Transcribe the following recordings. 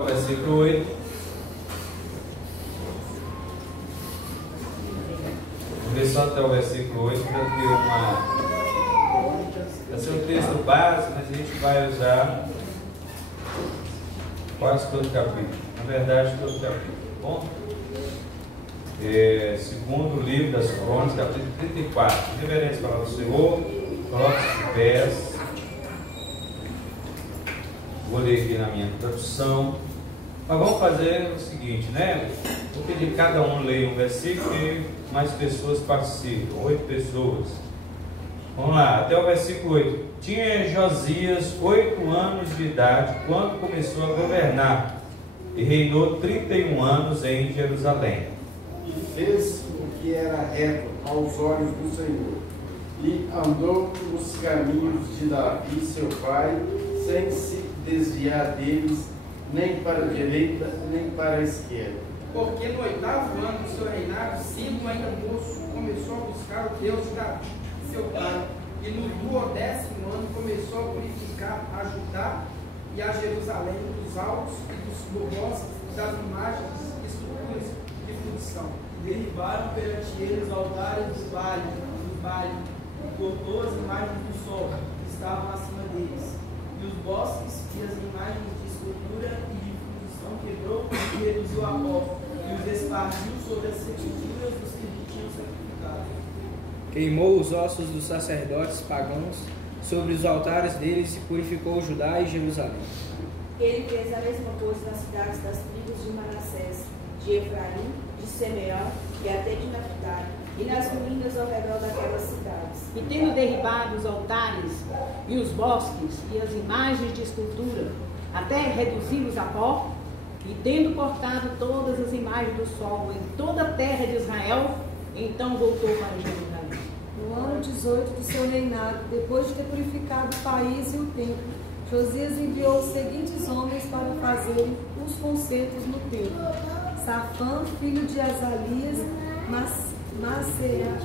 Versículo 8. Vou ver só até o versículo 8 para ter vai ser um texto básico, mas a gente vai usar quase todo o capítulo. Na verdade, todo o capítulo. Bom? Segundo livro das Crônicas, capítulo 34. Reverência para o Senhor, coloque-se de pés. Vou ler aqui na minha tradução. Mas vamos fazer o seguinte, né? Vou pedir que cada um leia um versículo e mais pessoas participem. 8 pessoas. Vamos lá, até o versículo 8. Tinha Josias 8 anos de idade quando começou a governar e reinou 31 anos em Jerusalém. E fez o que era reto aos olhos do Senhor, e andou nos caminhos de Davi, seu pai, sem se desviar deles, nem para a direita, nem para a esquerda. Porque no 8º ano do seu reinado, sendo ainda moço, começou a buscar o Deus de Davi, seu pai, e no 12º ano começou a purificar a Judá e a Jerusalém dos altos e dos bosques, das imagens, estruturas de fundição. Derribaram perante ele os altares do vale, e cortou as imagens do sol que estavam acima deles, e os bosques e as imagens de escultura e de fundição quebrou e reduziu a pó, e os espargiu sobre as sepulturas dos que lhe tinham sacrificado. Queimou os ossos dos sacerdotes pagãos sobre os altares deles e purificou Judá e Jerusalém. Ele fez a mesma coisa nas cidades das tribos de Manassés, de Efraim, de Simeão e até de Naphtali, e nas ruínas ao redor daquelas cidades. E tendo derribado os altares e os bosques e as imagens de escultura, até reduzi-los a pó, e tendo cortado todas as imagens do sol em toda a terra de Israel, então voltou para Jerusalém. No ano 18 do seu reinado, depois de ter purificado o país e o templo, Josias enviou os seguintes homens para fazerem os concertos no templo: Safã, filho de Azalias, Maaseias,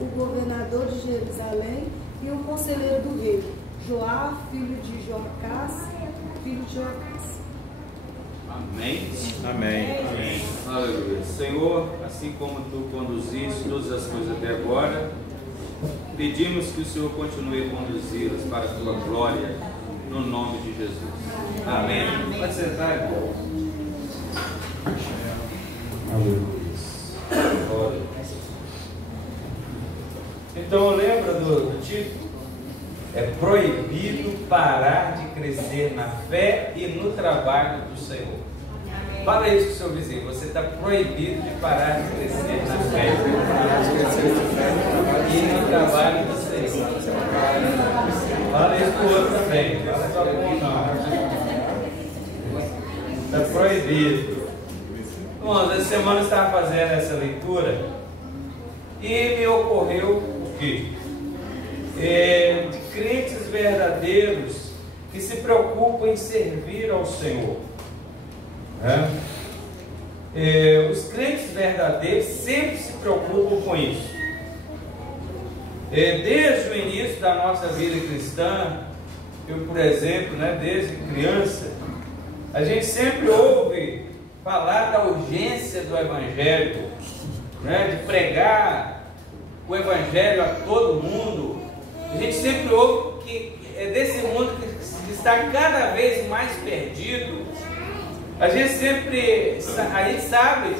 o governador de Jerusalém, e o conselheiro do rei, Joá, filho de Joacás, Amém? Amém. Amém. Aleluia. Senhor, assim como tu conduziste todas as coisas até agora, pedimos que o Senhor continue a conduzi-las para a tua glória, no nome de Jesus. Amém. Pode sentar, irmão. Aleluia. Então, lembra do título? É proibido parar de crescer na fé e no trabalho do Senhor. Fala isso com o seu vizinho. Você está proibido de parar de crescer na fé e no trabalho do Senhor. Fala isso com o outro também. Fala só com o está proibido. Bom, essa semana eu estava fazendo essa leitura e me ocorreu o quê? De crentes verdadeiros que se preocupam em servir ao Senhor. Os crentes verdadeiros sempre se preocupam com isso. Desde o início da nossa vida cristã, eu, por exemplo, desde criança, a gente sempre ouve falar da urgência do Evangelho, de pregar o Evangelho a todo mundo. A gente sempre ouve que é desse mundo que está cada vez mais perdido. A gente sabe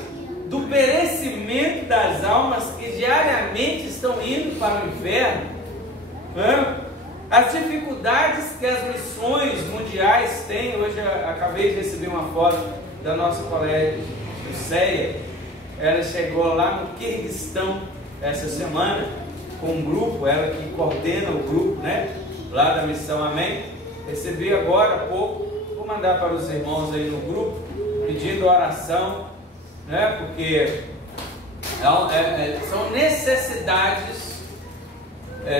do perecimento das almas que diariamente estão indo para o inferno, as dificuldades que as missões mundiais têm. Hoje eu acabei de receber uma foto da nossa colega Luceia. Ela chegou lá no Quirguistão essa semana com um grupo, ela que coordena o grupo, lá da missão Amém. Recebi agora há pouco. Vou mandar para os irmãos aí no grupo, pedindo oração, porque são necessidades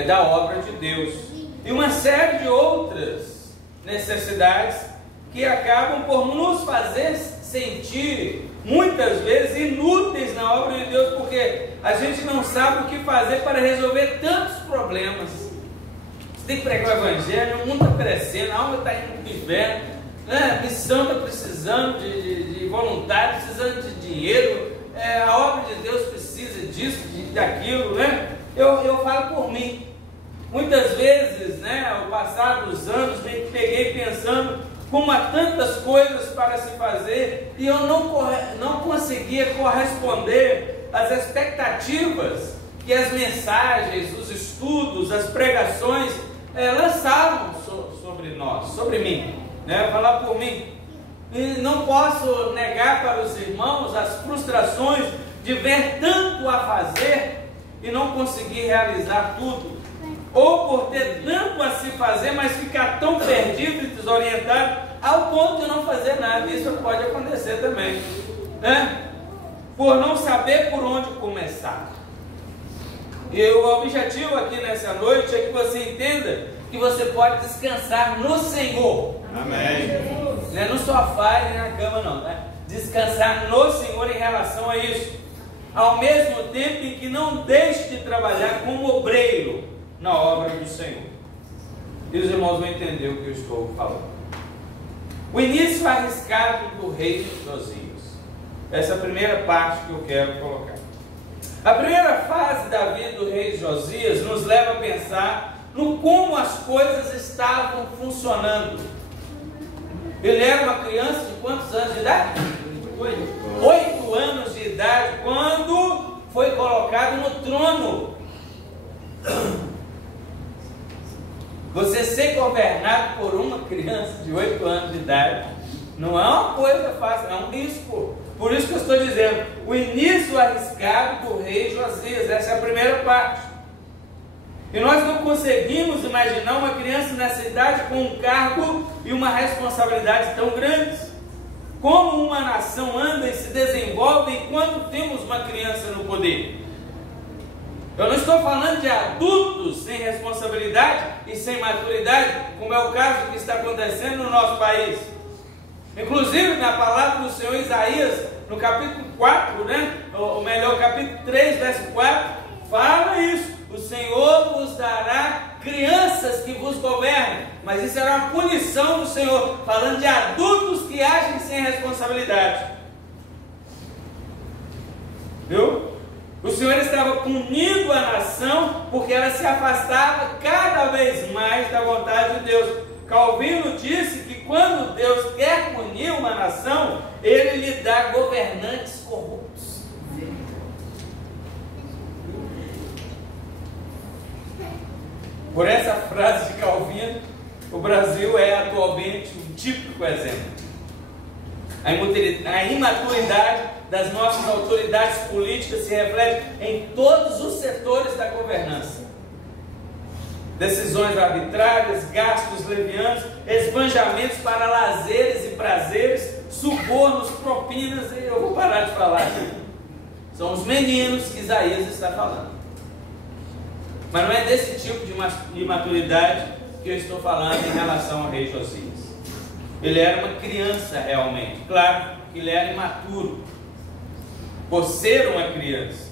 da obra de Deus, e uma série de outras necessidades que acabam por nos fazer sentir muitas vezes inúteis na obra de Deus, porque a gente não sabe o que fazer para resolver tantos problemas. Você tem que pregar o Evangelho, o mundo está crescendo, a alma está indo para o inferno. né? A missão está precisando de voluntários, precisando de dinheiro, a obra de Deus precisa disso, daquilo, né? Eu falo por mim. Muitas vezes, né, ao passar dos anos, me peguei pensando como há tantas coisas para se fazer e eu não conseguia corresponder às expectativas que as mensagens, os estudos, as pregações lançavam sobre nós, sobre mim, né? Falar por mim. E não posso negar para os irmãos as frustrações de ver tanto a fazer e não conseguir realizar tudo, ou por ter tanto a se fazer, mas ficar tão perdido e desorientado ao ponto de não fazer nada. Isso pode acontecer também, né? Por não saber por onde começar. E o objetivo aqui nessa noite é que você entenda que você pode descansar no Senhor. Amém. Não é no sofá e na cama não, né? Descansar no Senhor em relação a isso, ao mesmo tempo em que não deixe de trabalhar como obreiro na obra do Senhor. E os irmãos vão entender o que eu estou falando. O início arriscado do rei Josias. Essa é a primeira parte que eu quero colocar. A primeira fase da vida do rei Josias nos leva a pensar no como as coisas estavam funcionando. Ele era uma criança de quantos anos de idade? 8 anos de idade, quando foi colocado no trono. Você ser governado por uma criança de 8 anos de idade não é uma coisa fácil, é um risco. Por isso que eu estou dizendo, o início arriscado do rei Josias, essa é a primeira parte. E nós não conseguimos imaginar uma criança nessa idade com um cargo e uma responsabilidade tão grandes. Como uma nação anda e se desenvolve enquanto temos uma criança no poder. Eu não estou falando de adultos sem responsabilidade e sem maturidade, como é o caso que está acontecendo no nosso país. Inclusive, na palavra do Senhor Isaías, no capítulo 4, né? Ou melhor, capítulo 3, verso 4, fala isso. O Senhor vos dará crianças que vos governem. Mas isso era uma punição do Senhor, falando de adultos que agem sem responsabilidade. Viu? O Senhor estava punindo a nação porque ela se afastava cada vez mais da vontade de Deus. Calvino disse que quando Deus quer punir uma nação, Ele lhe dá governantes corruptos. Por essa frase de Calvino, o Brasil é atualmente um típico exemplo. A imaturidade das nossas autoridades políticas se reflete em todos os setores da governança. Decisões arbitrárias, gastos levianos, esbanjamentos para lazeres e prazeres, subornos, propinas, e eu vou parar de falar aqui. São os meninos que Isaías está falando. Mas não é desse tipo de imaturidade que eu estou falando em relação ao rei Josias. Ele era uma criança realmente, claro que ele era imaturo, por ser uma criança.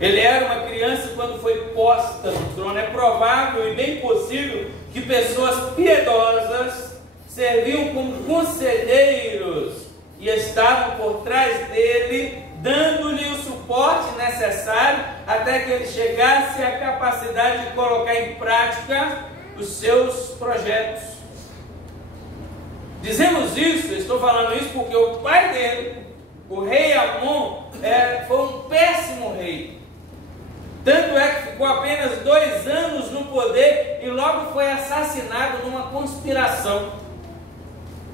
Ele era uma criança quando foi posta no trono. É provável e bem possível que pessoas piedosas serviam como conselheiros e estavam por trás dele, dando-lhe o suporte necessário até que ele chegasse à capacidade de colocar em prática os seus projetos. Dizemos isso, estou falando isso porque o pai dele, o rei Amon, foi um péssimo rei. Tanto é que ficou apenas 2 anos no poder e logo foi assassinado numa conspiração.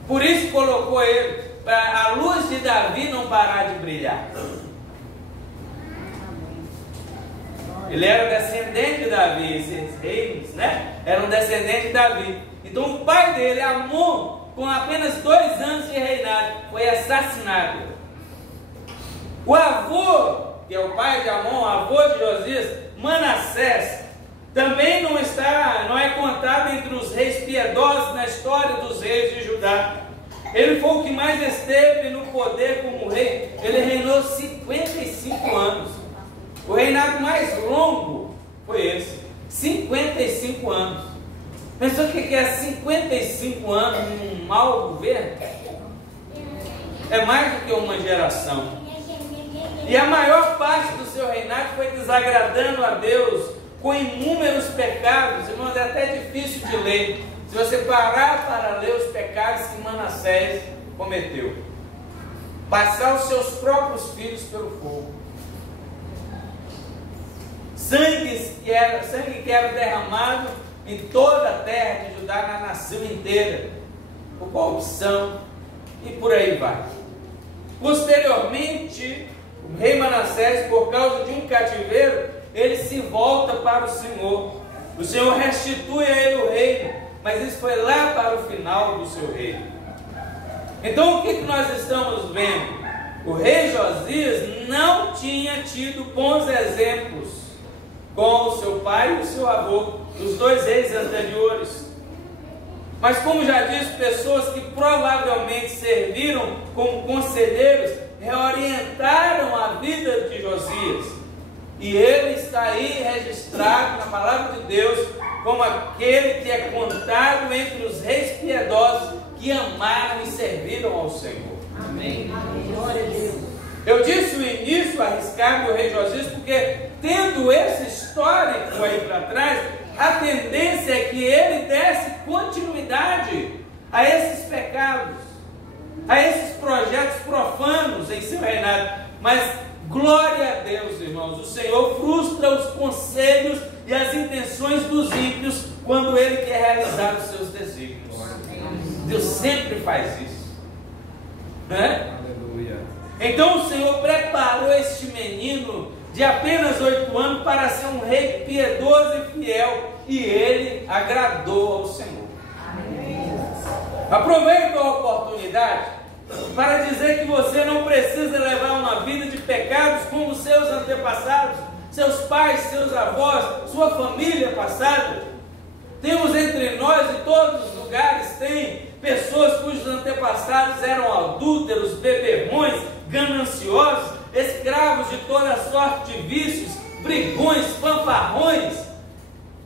Por isso colocou ele para a luz de Davi não parar de brilhar. Ele era descendente de Davi, esses reis, né? Eram descendentes de Davi. Então o pai dele, Amon, com apenas 2 anos de reinado, foi assassinado. O avô, que é o pai de Amon, avô de Josias, Manassés, também não é contado entre os reis piedosos na história dos reis de Judá. Ele foi o que mais esteve no poder como rei. Ele reinou 55 anos. O reinado mais longo foi esse, 55 anos. Pensou que é 55 anos num mau governo? É mais do que uma geração. E a maior parte do seu reinado foi desagradando a Deus, com inúmeros pecados. Irmãos, é até difícil de ler. Se você parar para ler os pecados que Manassés cometeu. Passar os seus próprios filhos pelo fogo. Sangue que era derramado em toda a terra de Judá, na nação inteira, por corrupção e por aí vai. Posteriormente, o rei Manassés, por causa de um cativeiro, ele se volta para o Senhor. O Senhor restitui a ele o reino, mas isso foi lá para o final do seu reino. Então o que nós estamos vendo? O rei Josias não tinha tido bons exemplos com o seu pai e o seu avô, os dois reis anteriores. Mas como já disse, pessoas que provavelmente serviram como conselheiros reorientaram a vida de Josias. E ele está aí registrado na palavra de Deus como aquele que é contado entre os reis piedosos que amaram e serviram ao Senhor. Amém. Glória a Deus. Eu disse o início arriscado do rei Josias porque, tendo esse histórico aí para trás, a tendência é que ele desse continuidade a esses pecados, a esses projetos profanos em seu reinado. Mas glória a Deus, irmãos, o Senhor frustra os conselhos e as intenções dos ímpios quando ele quer realizar os seus desígnios. Deus sempre faz isso, né? Aleluia. Então o Senhor preparou este menino de apenas 8 anos para ser um rei piedoso e fiel, e ele agradou ao Senhor. Amém. Aproveito a oportunidade para dizer que você não precisa levar uma vida de pecados como seus antepassados, seus pais, seus avós, sua família passada. Temos entre nós, em todos os lugares, tem pessoas cujos antepassados eram adúlteros, beberrões, gananciosos, escravos de toda sorte de vícios, brigões, fanfarrões,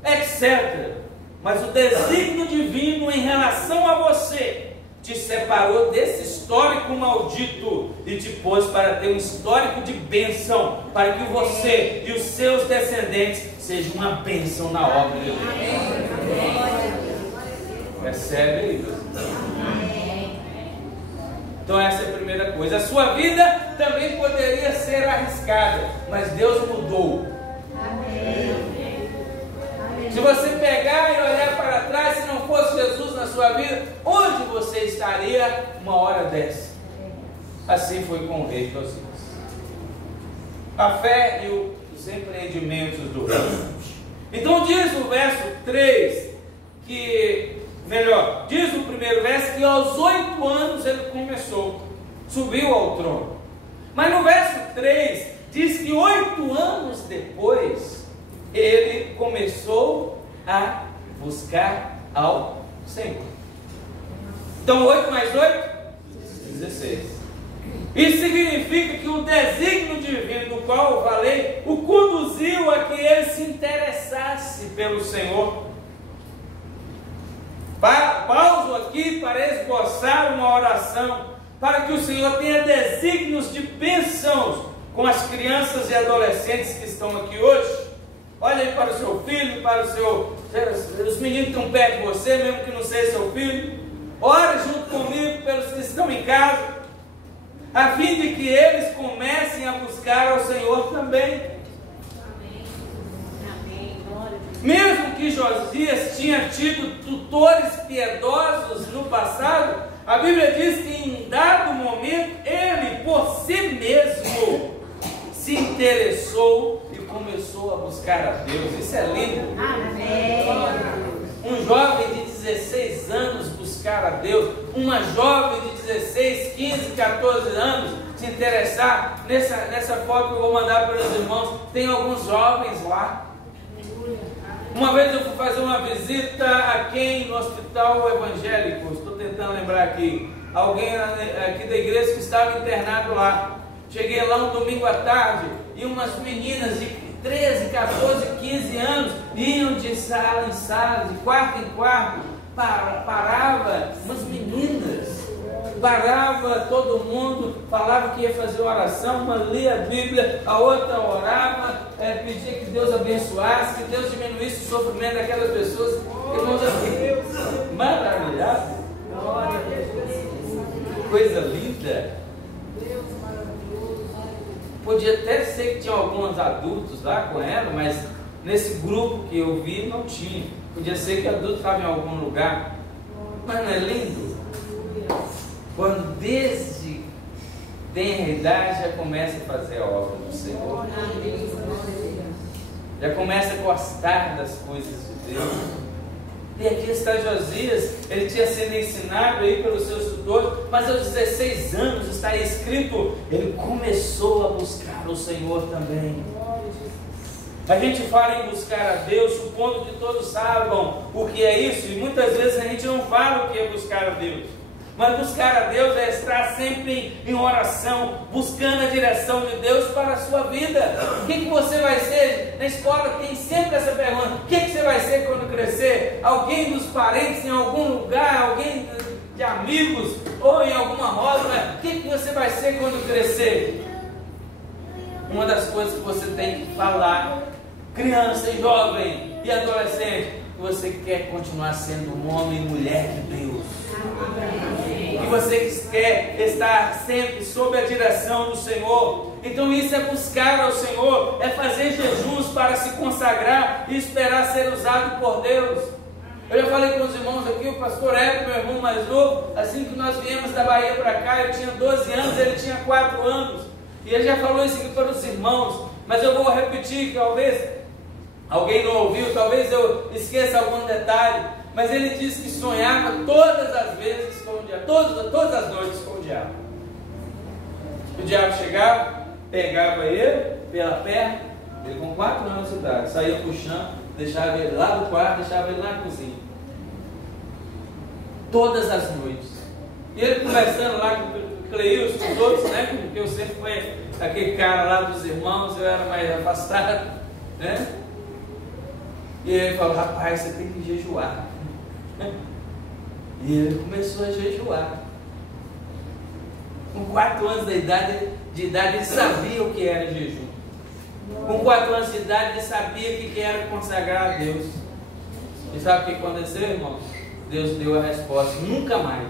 etc. Mas o desígnio divino em relação a você te separou desse histórico maldito e te pôs para ter um histórico de bênção, para que você e os seus descendentes sejam uma bênção na obra de Deus. Recebe isso. Então essa é a primeira coisa. A sua vida também poderia ser arriscada, mas Deus mudou. Se você pegar e olhar para trás, se não fosse Jesus na sua vida, onde você estaria uma hora dessa? Assim foi com o rei Josias. A fé e os empreendimentos do rei. Então diz o verso 3 que, melhor, diz o primeiro verso que aos 8 anos ele começou, subiu ao trono. Mas no verso 3 diz que 8 anos depois ele começou a buscar ao Senhor. Então 8 mais 8? 16. Isso significa que o desígnio divino do qual eu falei o conduziu a que ele se interessasse pelo Senhor. Pauso aqui para esboçar uma oração para que o Senhor tenha desígnios de bênçãos com as crianças e adolescentes que estão aqui hoje. Olha aí para o seu filho, para os meninos que estão perto de você, mesmo que não seja seu filho. Ore junto comigo pelos que estão em casa, a fim de que eles comecem a buscar ao Senhor também. Mesmo que Josias tinha tido tutores piedosos no passado, a Bíblia diz que em dado momento ele por si mesmo se interessou e começou a buscar a Deus. Isso é lindo. Um jovem de 16 anos buscar a Deus, uma jovem de 16, 15, 14 anos se interessar. Nessa foto que eu vou mandar para os irmãos, tem alguns jovens lá. Uma vez eu fui fazer uma visita a quem no hospital evangélico, estou tentando lembrar aqui, alguém aqui da igreja que estava internado lá. Cheguei lá um domingo à tarde e umas meninas de 13, 14, 15 anos, iam de sala em sala, de quarto em quarto, parava umas meninas, parava todo mundo, falava que ia fazer oração, uma lia a Bíblia, a outra orava, pedia que Deus abençoasse, que Deus diminuísse o sofrimento daquelas pessoas. Irmãos, assim, maravilhoso, coisa linda. Podia até ser que tinha alguns adultos lá com ela, mas nesse grupo que eu vi não tinha. Podia ser que adulto estava em algum lugar. Mas não é lindo? Quando desde tenra idade já começa a fazer a obra do Senhor, já começa a gostar das coisas de Deus. E aqui está Josias, ele tinha sido ensinado aí pelos seus tutores, mas aos 16 anos está escrito, ele começou a buscar o Senhor também. A gente fala em buscar a Deus, supondo que todos saibam o que é isso, e muitas vezes a gente não fala o que é buscar a Deus. Mas buscar a Deus é estar sempre em oração, buscando a direção de Deus para a sua vida. O que você vai ser? Na escola tem sempre essa pergunta: o que você vai ser quando crescer? Alguém dos parentes em algum lugar, alguém de amigos, ou em alguma roda? O que você vai ser quando crescer? Uma das coisas que você tem que falar, criança e jovem e adolescente, que você quer continuar sendo um homem e mulher de Deus. Que você quer estar sempre sob a direção do Senhor. Então isso é buscar ao Senhor, é fazer jejuns para se consagrar e esperar ser usado por Deus. Eu já falei com os irmãos aqui, o pastor Hélio, meu irmão mais novo, assim que nós viemos da Bahia para cá, eu tinha 12 anos, ele tinha 4 anos. E ele já falou isso aqui para os irmãos, mas eu vou repetir, que talvez alguém não ouviu, talvez eu esqueça algum detalhe. Mas ele disse que sonhava todas as vezes com o diabo, todas as noites com o diabo. O diabo chegava, pegava ele pela perna, ele com 4 anos de idade, saía puxando, deixava ele lá no quarto, deixava ele lá na cozinha. Todas as noites. E ele conversando lá com o Cleilson, com os outros, né? Porque eu sempre fui aquele cara lá dos irmãos, eu era mais afastado, né? E ele falou: rapaz, você tem que jejuar. E ele começou a jejuar. Com 4 anos de idade, ele sabia o que era jejum. Com 4 anos de idade, ele sabia o que era consagrar a Deus. E sabe o que aconteceu, irmão? Deus deu a resposta: nunca mais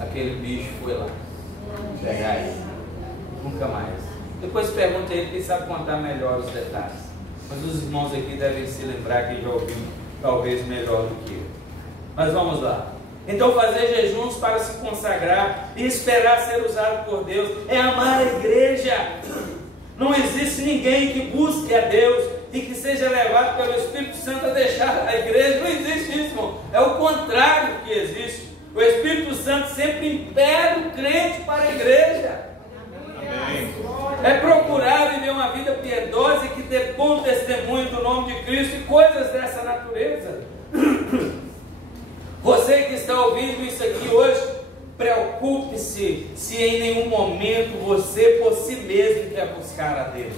aquele bicho foi lá pegar ele. Nunca mais. Depois pergunta a ele, quem sabe contar melhor os detalhes. Mas os irmãos aqui devem se lembrar que já ouviram talvez melhor do que eu. Mas vamos lá. Então fazer jejuns para se consagrar e esperar ser usado por Deus é amar a igreja. Não existe ninguém que busque a Deus e que seja levado pelo Espírito Santo a deixar a igreja. Não existe isso, irmão. É o contrário que existe. O Espírito Santo sempre impele o crente para a igreja. Amém. É procurar viver uma vida piedosa e que dê bom testemunho do nome de Cristo e coisas dessa natureza. Você que está ouvindo isso aqui hoje, preocupe-se se em nenhum momento você por si mesmo quer buscar a Deus.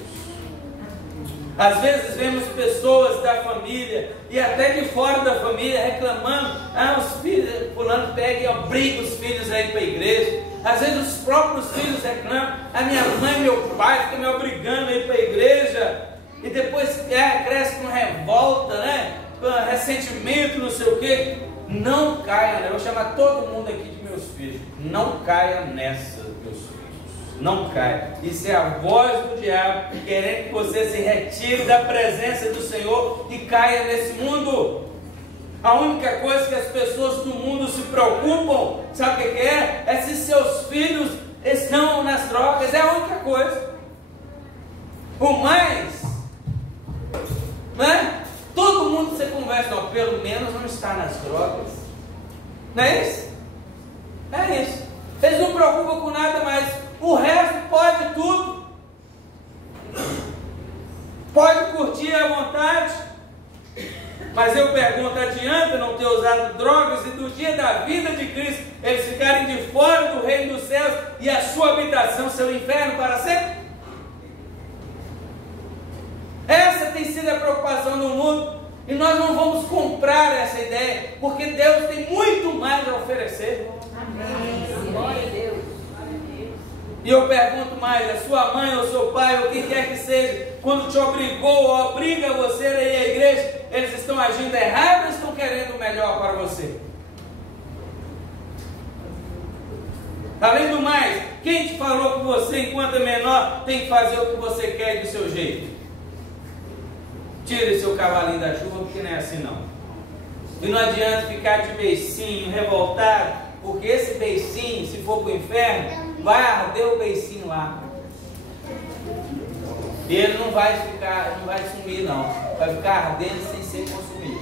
Às vezes vemos pessoas da família e até de fora da família reclamando: os filhos, fulano pega e obriga os filhos a ir para a igreja. Às vezes os próprios filhos reclamam: a minha mãe e meu pai ficam me obrigando a ir para a igreja. E depois cresce com revolta, né? Com ressentimento, não sei o quê. Não caia, né? Eu vou chamar todo mundo aqui de meus filhos. Não caia nessa, meus filhos. Não caia. Isso é a voz do diabo querendo que você se retire da presença do Senhor e caia nesse mundo. A única coisa que as pessoas do mundo se preocupam, sabe o que é? É se seus filhos estão nas drogas. É a única coisa. O mais, né? Todo mundo você conversa, pelo menos não está nas drogas. Não é isso? É isso. Eles não preocupam com nada mais. O resto pode tudo. Pode curtir à vontade. Mas eu pergunto: adianta não ter usado drogas e do dia da vida de Cristo eles ficarem de fora do reino dos céus e a sua habitação ser o inferno para sempre? Essa tem sido a preocupação do mundo. E nós não vamos comprar essa ideia, porque Deus tem muito mais a oferecer. Amém. Glória a Deus. E eu pergunto mais, a sua mãe ou seu pai, ou quem quer que seja, quando te obrigou ou obriga você a ir à igreja, eles estão agindo errado ou estão querendo o melhor para você? Além do mais, quem te falou que você, enquanto é menor, tem que fazer o que você quer do seu jeito? Tire seu cavalinho da chuva, porque não é assim não. E não adianta ficar de beicinho, revoltado, porque esse beicinho, se for para o inferno, vai arder o beicinho lá. E ele não vai sumir não. Vai ficar ardendo sem ser consumido.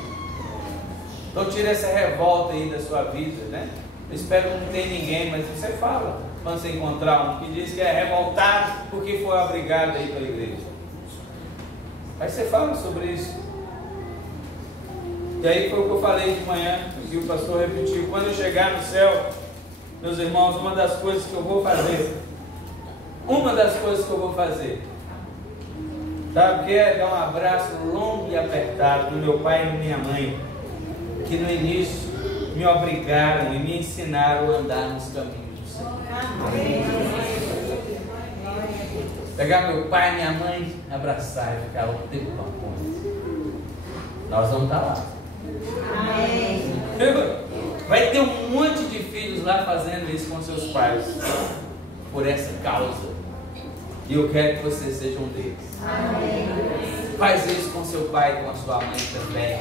Então tire essa revolta aí da sua vida, né? Eu espero que não tenha ninguém, mas você fala quando você encontrar um que diz que é revoltado porque foi obrigado a ir para a igreja. Aí você fala sobre isso. E aí foi o que eu falei de manhã, que o pastor repetiu. Quando eu chegar no céu, meus irmãos, uma das coisas que eu vou fazer, sabe o que é? Dar um abraço longo e apertado do meu pai e da minha mãe, que no início me obrigaram e me ensinaram a andar nos caminhos do Senhor. Pegar meu pai e minha mãe, abraçar e ficar o tempo com a ponte. Nós vamos estar lá. Amém. Vai ter um monte de filhos lá fazendo isso com seus pais, por essa causa. E eu quero que você seja um deles. Amém. Faz isso com seu pai e com a sua mãe também,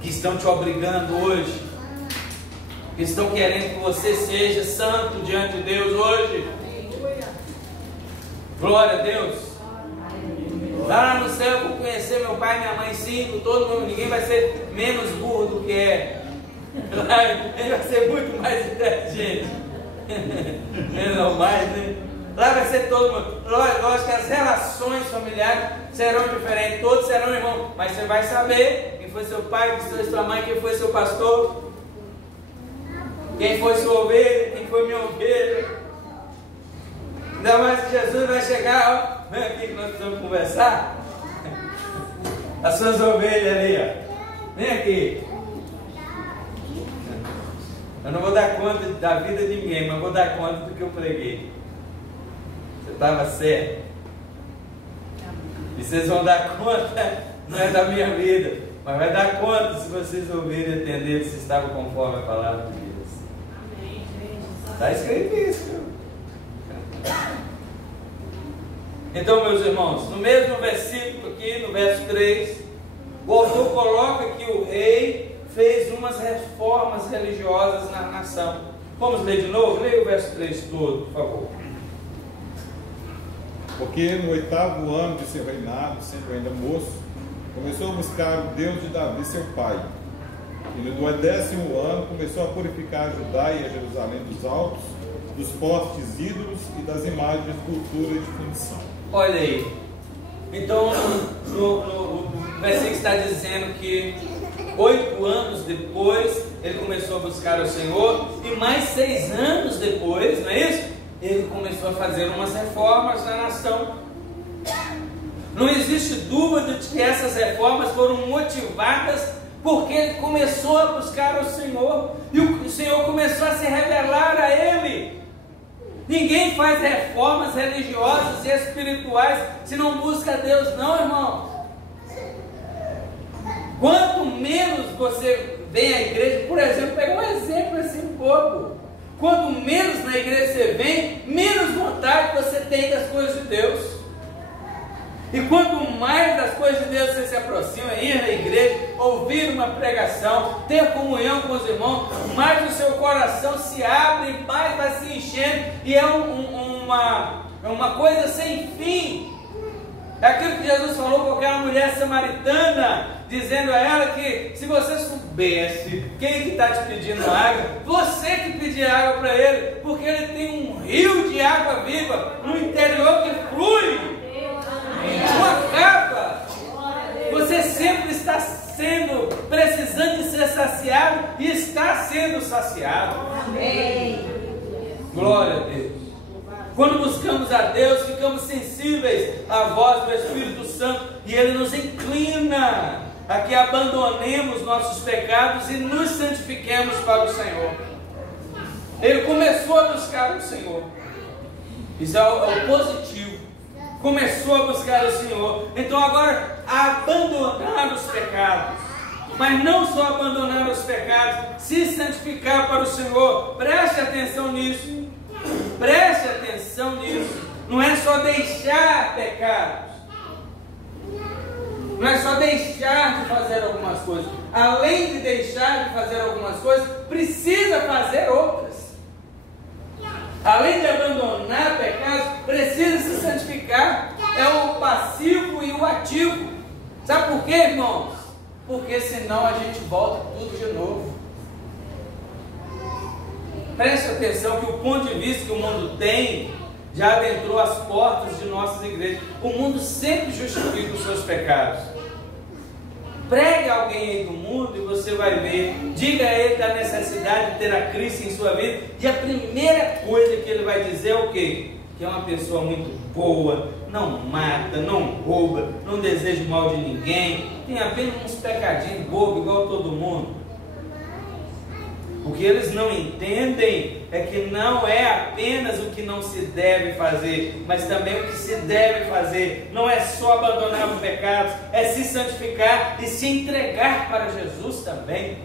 que estão te obrigando hoje, que estão querendo que você seja santo diante de Deus hoje. Glória a Deus. Lá no céu eu vou conhecer meu pai e minha mãe, sim, todo mundo, ninguém vai ser menos burro do que é. Lá ele vai ser muito mais inteligente. Não mais, né? Lá vai ser todo mundo. Lógico que as relações familiares serão diferentes, todos serão irmãos, mas você vai saber quem foi seu pai, quem foi sua mãe, quem foi seu pastor, quem foi sua ovelha, quem foi minha ovelha. Ainda mais que Jesus vai chegar, ó, vem aqui que nós precisamos conversar. As suas ovelhas ali, ó. Vem aqui. Eu não vou dar conta da vida de ninguém, mas vou dar conta do que eu preguei. Você estava certo. E vocês vão dar conta, não é da minha vida, mas vai dar conta se vocês ouvirem e entenderem se estava conforme a palavra de Deus. Está escrito isso, viu? Então, meus irmãos, no mesmo versículo aqui, no verso 3, o autor coloca que o rei fez umas reformas religiosas na nação. Vamos ler de novo? Leia o verso 3 todo, por favor. Porque no 8º ano de seu reinado, sendo ainda moço, começou a buscar o Deus de Davi, seu pai. E no 10º ano começou a purificar a Judá e a Jerusalém dos altos, dos postes ídolos e das imagens de escultura e de fundição. Olha aí. Então, no versículo está dizendo que 8 anos depois ele começou a buscar o Senhor, e mais 6 anos depois, não é isso? Ele começou a fazer umas reformas na nação. Não existe dúvida de que essas reformas foram motivadas porque ele começou a buscar o Senhor, e o Senhor começou a se revelar a ele. Ninguém faz reformas religiosas e espirituais se não busca Deus, não, irmão. Quanto menos você vem à igreja, por exemplo, pega um exemplo assim bobo. Quanto menos na igreja você vem, menos vontade você tem das coisas de Deus. E quanto mais das coisas de Deus você se aproxima, ir na igreja, ouvir uma pregação, ter comunhão com os irmãos, mais o seu coração se abre, mais vai se enchendo, e é uma coisa sem fim. É aquilo que Jesus falou com aquela mulher samaritana, dizendo a ela que se você soubesse quem que está te pedindo água, você que pedir água para ele, porque ele tem um rio de água viva no interior que flui, não acaba. Você sempre está precisando de ser saciado, e está sendo saciado. Amém. Glória a Deus. Quando buscamos a Deus, ficamos sensíveis à voz do Espírito Santo, e Ele nos inclina a que abandonemos nossos pecados e nos santifiquemos para o Senhor. Ele começou a buscar o Senhor. Isso é o positivo. Começou a buscar o Senhor. Então agora, abandonar os pecados. Mas não só abandonar os pecados, se santificar para o Senhor. Preste atenção nisso. Preste atenção nisso. Não é só deixar pecados. Não é só deixar de fazer algumas coisas. Além de deixar de fazer algumas coisas, precisa fazer outras. Além de abandonar pecados, precisa se santificar. É o passivo e o ativo. Sabe por quê, irmãos? Porque senão a gente volta tudo de novo. Preste atenção que o ponto de vista que o mundo tem já adentrou as portas de nossas igrejas. O mundo sempre justifica os seus pecados. Pregue alguém aí do mundo e você vai ver. Diga a ele da necessidade de ter a Cristo em sua vida. E a primeira coisa que ele vai dizer é o quê? Que é uma pessoa muito boa, não mata, não rouba, não deseja o mal de ninguém, tem apenas uns pecadinhos bobos igual todo mundo. O que eles não entendem é que não é apenas o que não se deve fazer, mas também o que se deve fazer. Não é só abandonar os pecados, é se santificar e se entregar para Jesus também.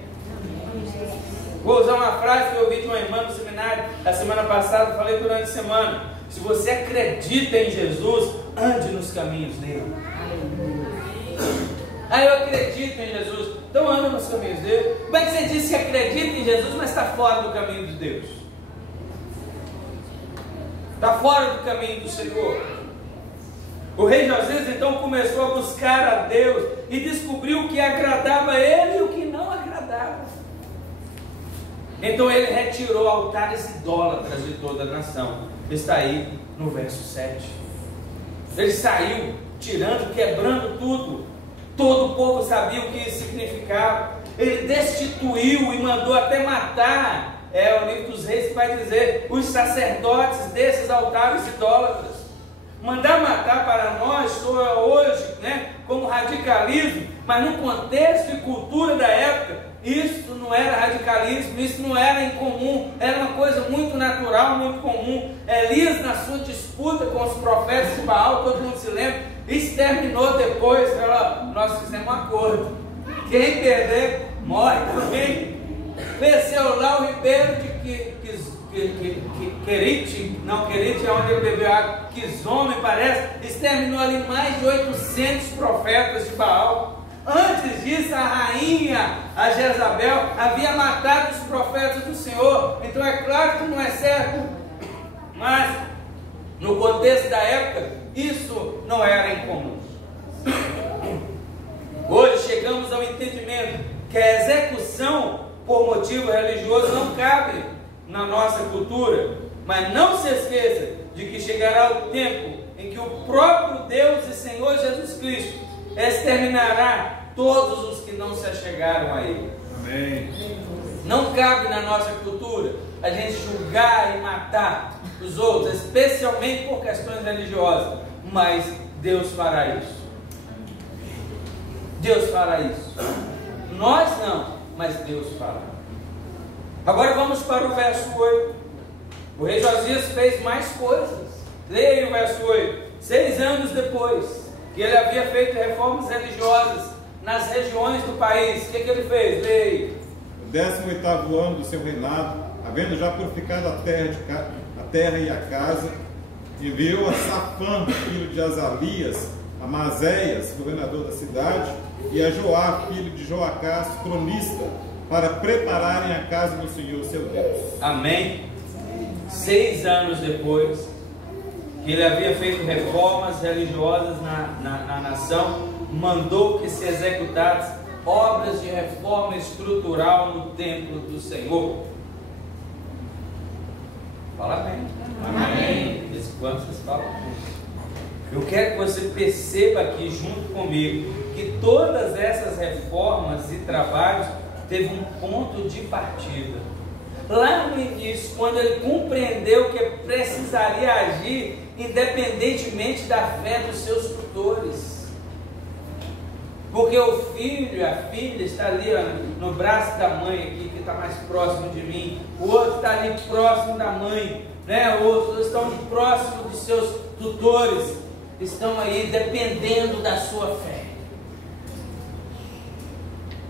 Vou usar uma frase que eu ouvi de uma irmã no seminário a semana passada, falei durante a semana. Se você acredita em Jesus, ande nos caminhos dele. Ah, eu acredito em Jesus, então anda nos caminhos dele. Como é que você diz que acredita em Jesus, mas está fora do caminho de Deus? Está fora do caminho do Senhor. O rei Josias então começou a buscar a Deus e descobriu o que agradava a ele e o que não agradava. Então ele retirou altares idólatras de toda a nação. Está aí no verso 7. Ele saiu tirando, quebrando tudo. Todo o povo sabia o que isso significava. Ele destituiu e mandou até matar. É o livro dos Reis que vai dizer: os sacerdotes desses altares idólatras. Mandar matar para nós soa hoje, como radicalismo, mas no contexto e cultura da época, isso não era radicalismo, isso não era incomum, era uma coisa muito natural, muito comum. Elias, na sua disputa com os profetas de Baal, todo mundo se lembra, exterminou depois. Nós fizemos um acordo: quem perder morre também. Venceu lá o ribeiro de Querite é onde ele bebeu água, Quizom, me parece. Exterminou ali mais de 800 profetas de Baal. Antes disso, a rainha, a Jezabel, havia matado os profetas do Senhor. Então é claro que não é certo, mas no contexto da época, isso não era incomum. Hoje chegamos ao entendimento que a execução por motivo religioso não cabe na nossa cultura, mas não se esqueça de que chegará o tempo em que o próprio Deus e Senhor Jesus Cristo exterminará todos os que não se achegaram a Ele. Amém. Não cabe na nossa cultura a gente julgar e matar os outros, especialmente por questões religiosas, mas Deus fará isso. Deus fará isso. Nós não, mas Deus fará. Agora vamos para o verso 8. O rei Josias fez mais coisas. Leia o verso 8. 6 anos depois que ele havia feito reformas religiosas nas regiões do país, o que ele fez? Leia. No 18º ano do seu reinado, havendo já purificado a terra e a casa, enviou a Safã, filho de Azalias, a Mazéias, governador da cidade, e a Joá, filho de Joacás, cronista, para prepararem a casa do Senhor, seu Deus. Amém. 6 anos depois que ele havia feito reformas religiosas na nação, mandou que se executassem obras de reforma estrutural no templo do Senhor. Fala amém. Amém. Desse quanto vocês falam. Eu quero que você perceba aqui junto comigo que todas essas reformas e trabalhos teve um ponto de partida. Lá no início, quando ele compreendeu que precisaria agir independentemente da fé dos seus tutores. Porque o filho e a filha está ali, ó, no braço da mãe aqui, que está mais próximo de mim. O outro está ali próximo da mãe, né? Outros estão próximo de seus tutores. Estão aí dependendo da sua fé.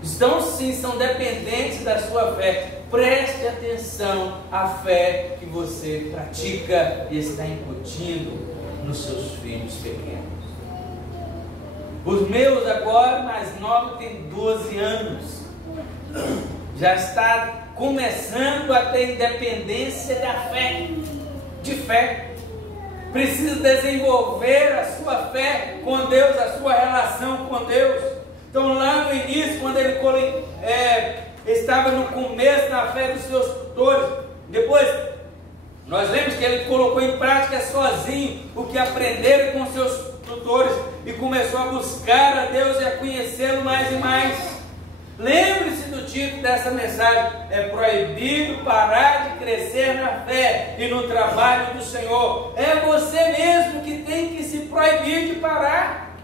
Estão sim, são dependentes da sua fé. Preste atenção à fé que você pratica e está incutindo nos seus filhos pequenos. Os meus agora, mais novos, tem 12 anos. Já está começando a ter independência da fé, de fé. Precisa desenvolver a sua fé com Deus, a sua relação com Deus. Então lá no início, quando ele estava no começo na fé dos seus tutores, depois nós vemos que ele colocou em prática sozinho o que aprenderam com seus tutores e começou a buscar a Deus e a conhecê-lo mais e mais. Lembre-se do título dessa mensagem: é proibido parar de crescer na fé e no trabalho do Senhor. É você mesmo que tem que se proibir de parar.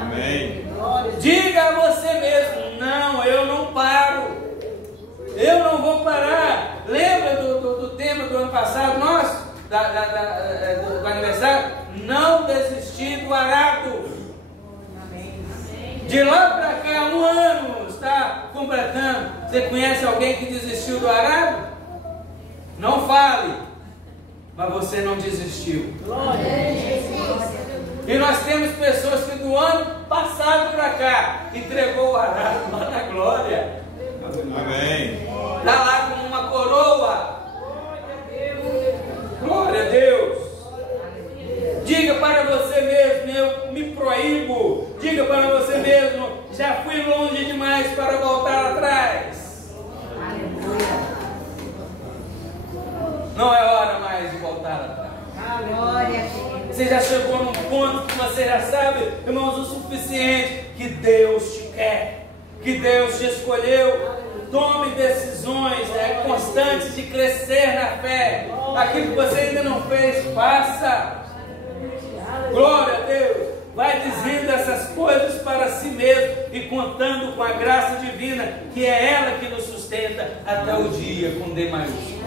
Amém. Diga a você mesmo: não, eu não paro, eu não vou parar. Lembra do tema do ano passado nosso, do aniversário? Não desistir do arado. De lá para cá, 1 ano está completando. Você conhece alguém que desistiu do arado? Não fale, mas você não desistiu. E nós temos pessoas que do ano passado para cá entregou o arado lá na glória. Amém. Está lá com uma coroa. Glória a Deus. Diga para você mesmo: eu me proíbo. Diga para você mesmo: já fui longe demais para voltar atrás. Não é hora mais de voltar atrás. Você já chegou num ponto que você já sabe, irmãos, o suficiente, que Deus te quer, que Deus te escolheu. Tome decisões constantes de crescer na fé. Aquilo que você ainda não fez, faça. Glória a Deus. Vai dizendo essas coisas para si mesmo e contando com a graça divina, que é ela que nos sustenta até o dia com D maiúsculo.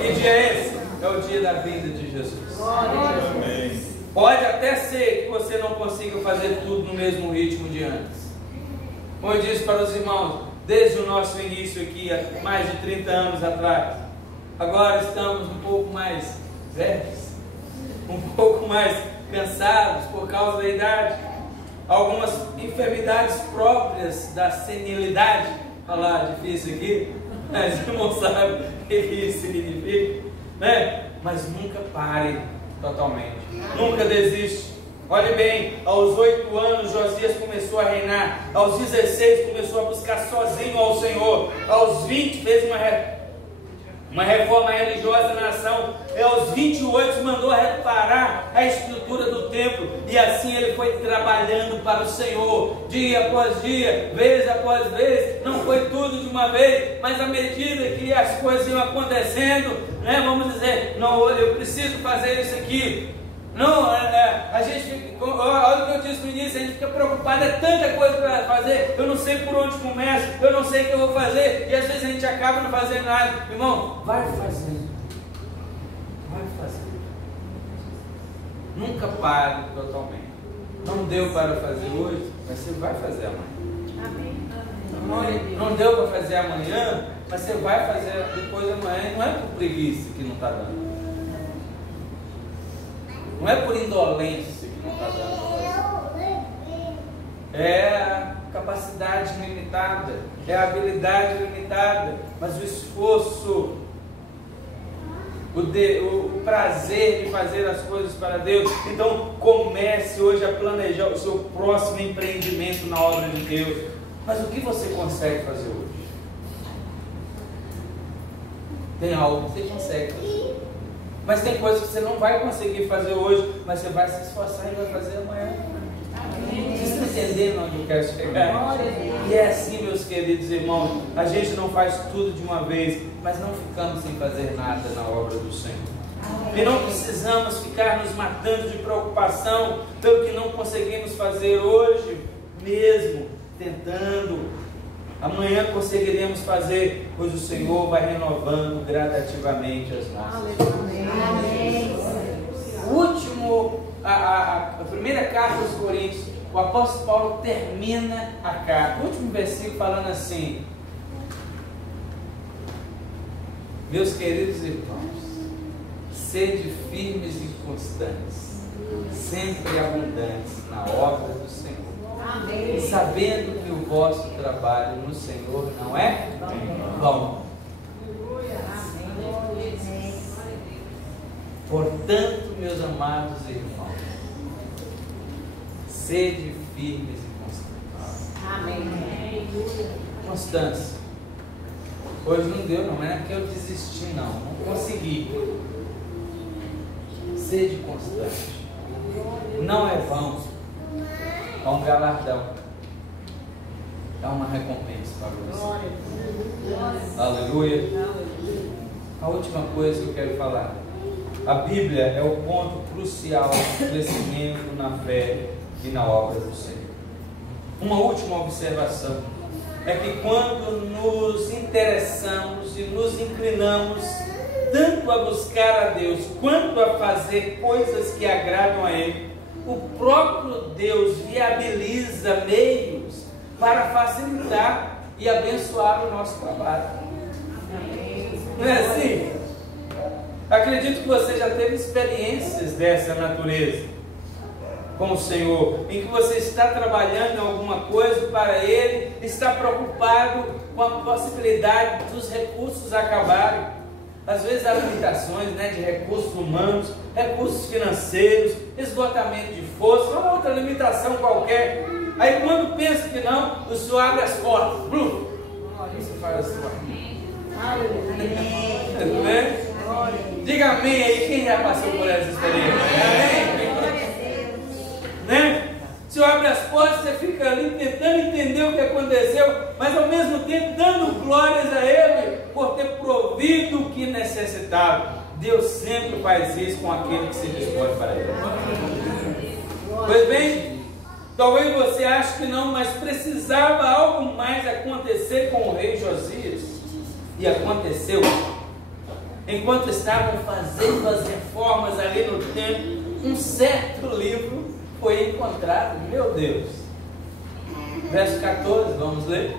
Que dia é esse? É o dia da vinda de Jesus. Amém. Pode até ser que você não consiga fazer tudo no mesmo ritmo de antes. Como eu disse para os irmãos, desde o nosso início aqui, há mais de 30 anos atrás, agora estamos um pouco mais velhos, um pouco mais cansados por causa da idade, algumas enfermidades próprias da senilidade. Falar difícil aqui, mas o irmão sabe o que isso significa, né? Mas nunca pare totalmente, nunca desiste. Olhe bem, aos 8 anos Josias começou a reinar, aos 16 começou a buscar sozinho ao Senhor, aos 20 fez uma reforma religiosa na nação, e aos 28 mandou reparar a estrutura do templo, e assim ele foi trabalhando para o Senhor, dia após dia, vez após vez. Não foi tudo de uma vez, mas à medida que as coisas iam acontecendo, né, vamos dizer, não, eu preciso fazer isso aqui. Não, a gente, olha o que eu disse no início, a gente fica preocupado, é tanta coisa para fazer, eu não sei por onde começo, eu não sei o que eu vou fazer, e às vezes a gente acaba não fazendo nada. Irmão, vai fazendo, vai fazendo, nunca pare totalmente. Não deu para fazer hoje, mas você vai fazer amanhã. Não deu para fazer amanhã, mas você vai fazer depois amanhã. Não é por preguiça que não está dando, não é por indolência que não está dando. É a capacidade limitada, é a habilidade limitada, mas o esforço, o prazer de fazer as coisas para Deus. Então comece hoje a planejar o seu próximo empreendimento na obra de Deus. Mas o que você consegue fazer hoje? Tem algo que você consegue fazer, mas tem coisas que você não vai conseguir fazer hoje, mas você vai se esforçar e vai fazer amanhã. Vocês estão entendendo onde eu quero chegar? E é assim, meus queridos irmãos, a gente não faz tudo de uma vez, mas não ficamos sem fazer nada na obra do Senhor. E não precisamos ficar nos matando de preocupação pelo que não conseguimos fazer hoje, mesmo tentando. Amanhã conseguiremos fazer, pois o Senhor vai renovando gradativamente as nossas. O último, a primeira carta aos Coríntios, o apóstolo Paulo termina a carta, o último versículo falando assim: meus queridos irmãos, sede firmes e constantes, sempre abundantes na obra do Senhor, sabendo que o vosso trabalho no Senhor não é vão. Portanto, meus amados irmãos, sede firmes e constantes. Constância. Hoje não deu, não é porque eu desisti, não consegui. Sede constante. Não é vão. Há um galardão. Há uma recompensa para você. Aleluia. A última coisa que eu quero falar. A Bíblia é o ponto crucial do crescimento na fé e na obra do Senhor. Uma última observação é que quando nos interessamos e nos inclinamos tanto a buscar a Deus quanto a fazer coisas que agradam a Ele, o próprio Deus viabiliza meios para facilitar e abençoar o nosso trabalho. Não é assim? Acredito que você já teve experiências dessa natureza com o Senhor, em que você está trabalhando em alguma coisa para Ele, está preocupado com a possibilidade dos recursos acabarem. Às vezes há limitações, de recursos humanos, recursos financeiros, esgotamento de força, uma outra limitação qualquer. Aí quando pensa que não, o Senhor abre as portas. Isso faz assim. Diga amém aí, quem já passou por essa experiência? Amém? O Senhor abre as portas, você fica ali tentando entender o que aconteceu, mas ao mesmo tempo dando glórias a Ele por ter provido o que necessitava. Deus sempre faz isso com aquele que se dispõe para Ele. Pois bem, talvez você ache que não, mas precisava algo mais acontecer com o rei Josias. E aconteceu. Enquanto estavam fazendo as reformas ali no templo, um certo livro foi encontrado. Meu Deus. Verso 14, vamos ler.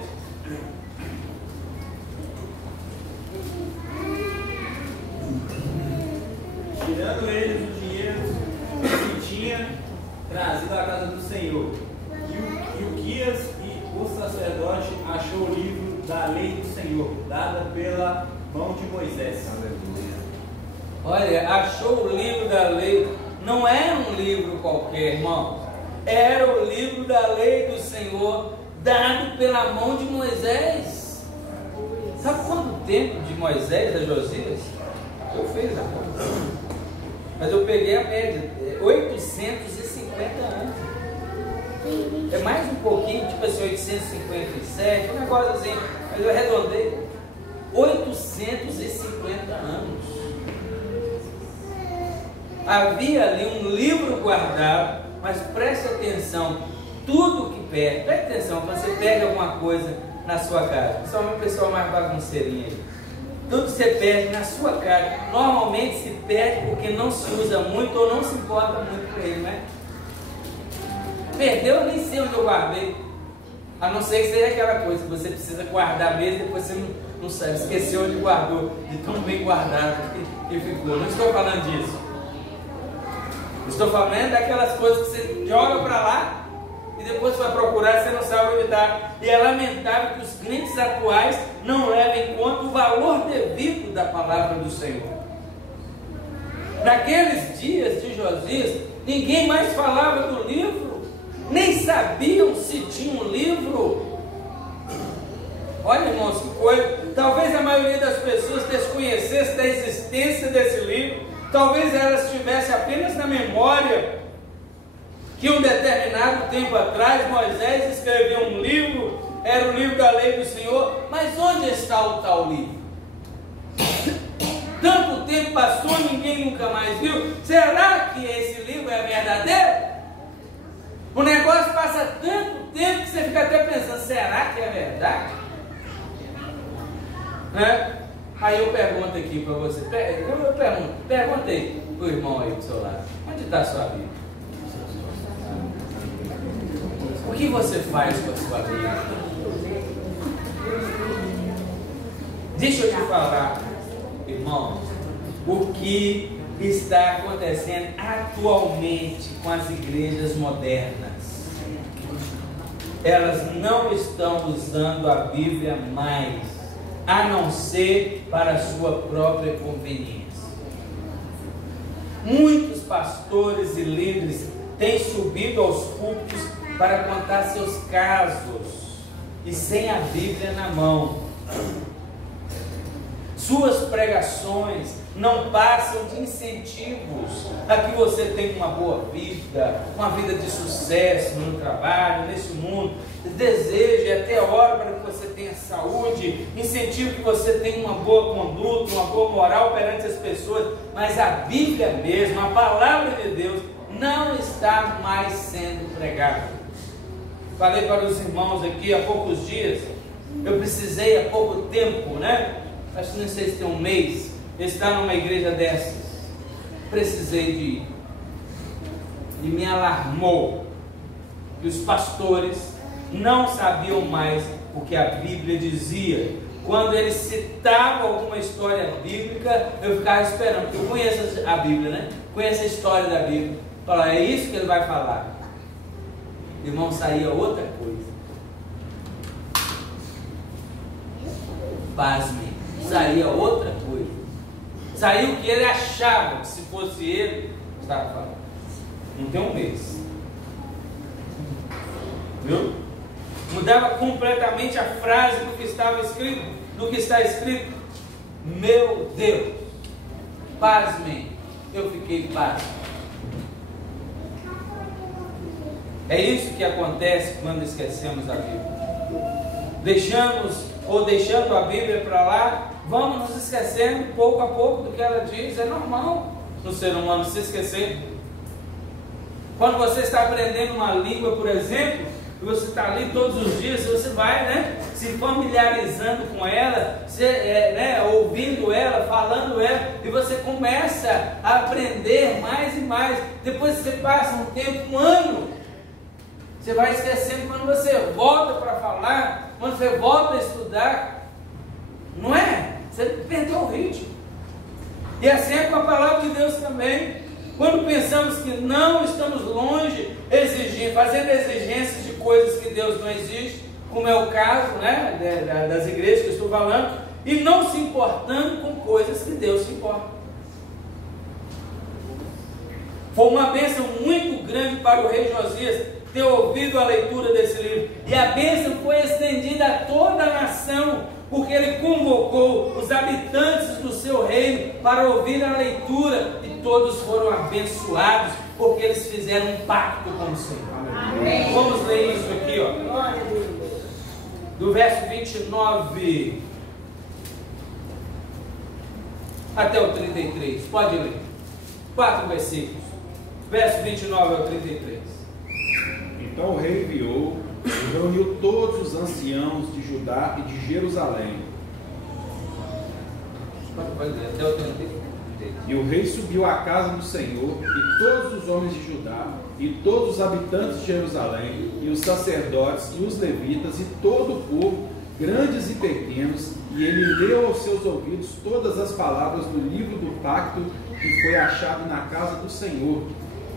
Tirando eles o dinheiro que tinha trazido à casa do Senhor, e Uquias e o sacerdote achou o livro da lei do Senhor, dada pela mão de Moisés. Olha, achou o livro da lei. Não era um livro qualquer, irmão. Era o livro da lei do Senhor, dado pela mão de Moisés. Sabe quanto tempo de Moisés a Josias? Eu fiz a conta, mas eu peguei a média, 850 anos. É mais um pouquinho, tipo assim, 857, um negócio assim, mas eu arredondei. 850 anos. Havia ali um livro guardado, mas preste atenção, tudo que perde, preste atenção, quando você perde alguma coisa na sua casa, principalmente o pessoal mais bagunceirinho aí, tudo que você perde na sua casa, normalmente se perde porque não se usa muito ou não se importa muito com ele, né? Perdeu, eu nem sei onde eu guardei, a não ser que seja aquela coisa que você precisa guardar mesmo, depois você não sabe, esqueceu onde guardou, de tão bem guardado que ficou. Não estou falando disso. Estou falando daquelas coisas que você joga para lá e depois vai procurar, você não sabe onde está. E é lamentável que os crentes atuais não levem em conta o valor devido da palavra do Senhor. Naqueles dias de Josias, ninguém mais falava do livro, nem sabiam se tinha um livro. Olha, irmãos, que coisa. Talvez a maioria das pessoas desconhecesse da existência desse livro. Talvez elas tivessem apenas na memória que um determinado tempo atrás Moisés escreveu um livro, era o livro da lei do Senhor, mas onde está o tal livro? Tanto tempo tempo passou, ninguém nunca mais viu. Será que esse livro é verdadeiro? O negócio passa tanto tempo que você fica até pensando, será que é verdade? Né? Aí eu pergunto aqui para você, perguntei para o irmão aí do seu lado, onde está a sua Bíblia? O que você faz com a sua Bíblia? Deixa eu te falar, irmão, o que está acontecendo atualmente com as igrejas modernas. Elas não estão usando a Bíblia mais, a não ser para a sua própria conveniência. Muitos pastores e líderes têm subido aos púlpitos para contar seus casos e sem a Bíblia na mão. Suas pregações não passam de incentivos a que você tenha uma boa vida, uma vida de sucesso no trabalho, nesse mundo. Desejo e até ora para que você tenha saúde, incentivo que você tenha uma boa conduta, uma boa moral perante as pessoas, mas a Bíblia mesmo, a palavra de Deus, não está mais sendo pregada. Falei para os irmãos aqui há poucos dias, eu precisei há pouco tempo, acho que não sei se tem um mês, estar numa igreja dessas. Precisei de ir. E me alarmou que os pastores não sabiam mais o que a Bíblia dizia. Quando eles citavam alguma história bíblica, eu ficava esperando, porque eu conheço a Bíblia, conheço a história da Bíblia. Falava, é isso que ele vai falar. Irmão, saía outra coisa. Pasmem, saía outra coisa. Saiu o que ele achava que se fosse ele, estava falando. Não tem um mês. Viu? Mudava completamente a frase do que estava escrito, do que está escrito. Meu Deus, pasmem, eu fiquei pasmo. É isso que acontece quando esquecemos a Bíblia. Deixando a Bíblia para lá, vamos nos esquecendo pouco a pouco do que ela diz. É normal no ser humano se esquecer. Quando você está aprendendo uma língua, por exemplo, e você está ali todos os dias, você vai se familiarizando com ela, ouvindo ela, falando ela, e você começa a aprender mais e mais. Depois que você passa um tempo, um ano, você vai esquecendo. Quando você volta para falar, quando você volta a estudar, não é? Você perdeu o ritmo. E assim é com a palavra de Deus também. Quando pensamos que não estamos longe, fazendo exigências de coisas que Deus não exige, como é o caso das igrejas que eu estou falando, e não se importando com coisas que Deus se importa. Foi uma bênção muito grande para o rei Josias ter ouvido a leitura desse livro, e a bênção foi estendida a toda a nação, porque ele convocou os habitantes do seu reino para ouvir a leitura, e todos foram abençoados, porque eles fizeram um pacto com o Senhor. Amém. Vamos ler isso aqui, do verso 29 até o 33, pode ler, 4 versículos, verso 29 ao 33. Então o rei enviou e reuniu todos os anciãos de Judá e de Jerusalém. Até o 33. E o rei subiu à casa do Senhor, e todos os homens de Judá, e todos os habitantes de Jerusalém, e os sacerdotes, e os levitas, e todo o povo, grandes e pequenos, e ele leu aos seus ouvidos todas as palavras do livro do pacto que foi achado na casa do Senhor.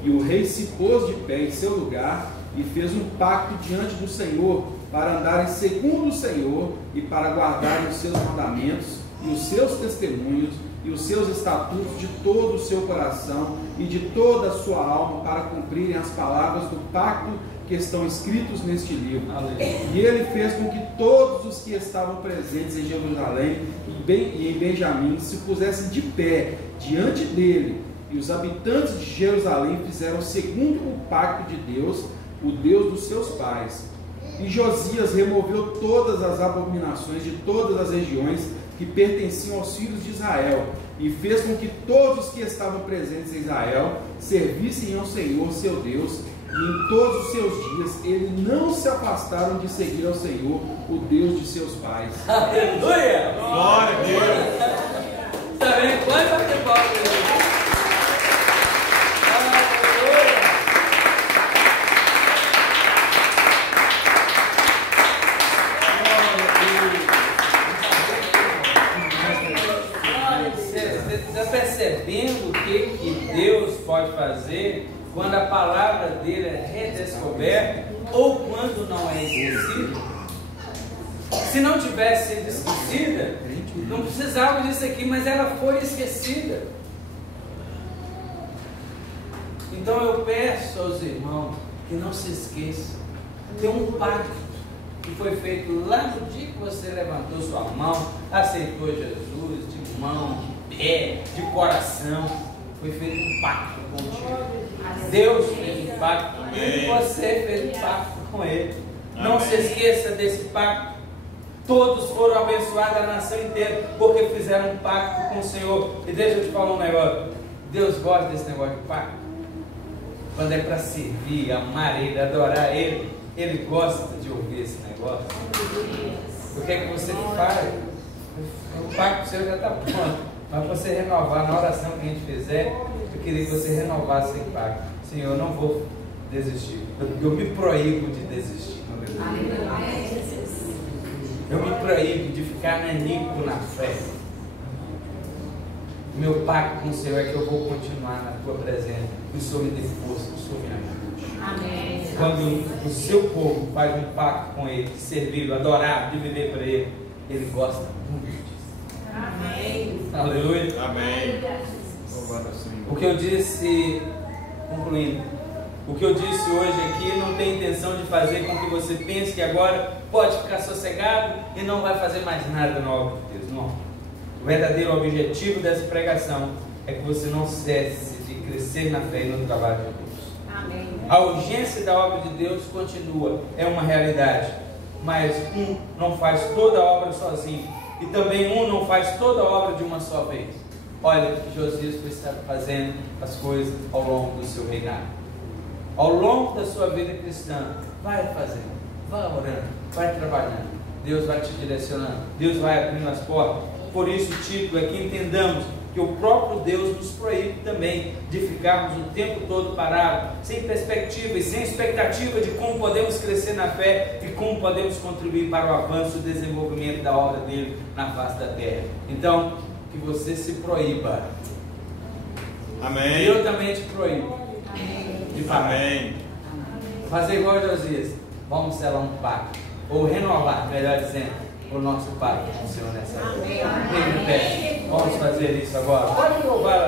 E o rei se pôs de pé em seu lugar, e fez um pacto diante do Senhor, para andarem segundo o Senhor, e para guardarem os seus mandamentos, e os seus testemunhos, e os seus estatutos de todo o seu coração, e de toda a sua alma, para cumprirem as palavras do pacto que estão escritos neste livro. Aleluia. E ele fez com que todos os que estavam presentes em Jerusalém e em Benjamim se pusessem de pé diante dele, e os habitantes de Jerusalém fizeram segundo o pacto de Deus, o Deus dos seus pais. E Josias removeu todas as abominações de todas as regiões que pertenciam aos filhos de Israel, e fez com que todos os que estavam presentes em Israel servissem ao Senhor seu Deus, e em todos os seus dias eles não se afastaram de seguir ao Senhor, o Deus de seus pais. Aleluia! Glória a Deus! Está vendo? Pode bater palma para ele. Você está percebendo o que Deus pode fazer quando a palavra dele é redescoberta ou quando não é esquecida? Se não tivesse sido esquecida, não precisava disso aqui, mas ela foi esquecida. Então eu peço aos irmãos que não se esqueçam. Tem um pacto que foi feito lá no dia que você levantou sua mão, aceitou Jesus, de mão, de pé, de coração. Foi feito um pacto contigo. Deus fez um pacto e você fez um pacto com Ele. Não se esqueça desse pacto. Todos foram abençoados, a nação inteira, porque fizeram um pacto com o Senhor. E deixa eu te falar um negócio. Deus gosta desse negócio de pacto. Quando é para servir, amar Ele, adorar Ele, Ele gosta de ouvir esse negócio. O que é que você faz? O pacto seu já está pronto. Mas para você renovar, na oração que a gente fizer, eu queria que você renovasse esse pacto. Senhor, eu não vou desistir. Eu me proíbo de desistir. Eu me proíbo de ficar nanico na fé. Meu pacto com o Senhor é que eu vou continuar na tua presença. Que o Senhor me dê força, que o Senhor me ajude. Amém. Quando o seu povo faz um pacto com Ele, de servir, adorar, de viver para Ele, Ele gosta muito disso. Amém. Aleluia. Amém. O que eu disse, concluindo, o que eu disse hoje aqui não tem intenção de fazer com que você pense que agora pode ficar sossegado e não vai fazer mais nada na obra de Deus. Não. O verdadeiro objetivo dessa pregação é que você não cesse de crescer na fé e no trabalho de Deus. Amém. A urgência da obra de Deus continua, é uma realidade, mas um não faz toda a obra sozinho, e também um não faz toda a obra de uma só vez. Olha que Josias foi fazendo as coisas ao longo do seu reinado. Ao longo da sua vida cristã, vai fazendo, vai orando, vai trabalhando, Deus vai te direcionando, Deus vai abrindo as portas. Por isso o título é que entendamos que o próprio Deus nos proíbe também de ficarmos o tempo todo parados, sem perspectiva e sem expectativa de como podemos crescer na fé e como podemos contribuir para o avanço e o desenvolvimento da obra dele na face da terra. Então, que você se proíba. Amém. E eu também te proíbo de parar. Amém. Fazer igual a Josias. Vamos selar um pacto, ou renovar, melhor dizendo, o nosso pacto com o Senhor nessa hora. Amém. Vamos fazer isso agora. Pode louvar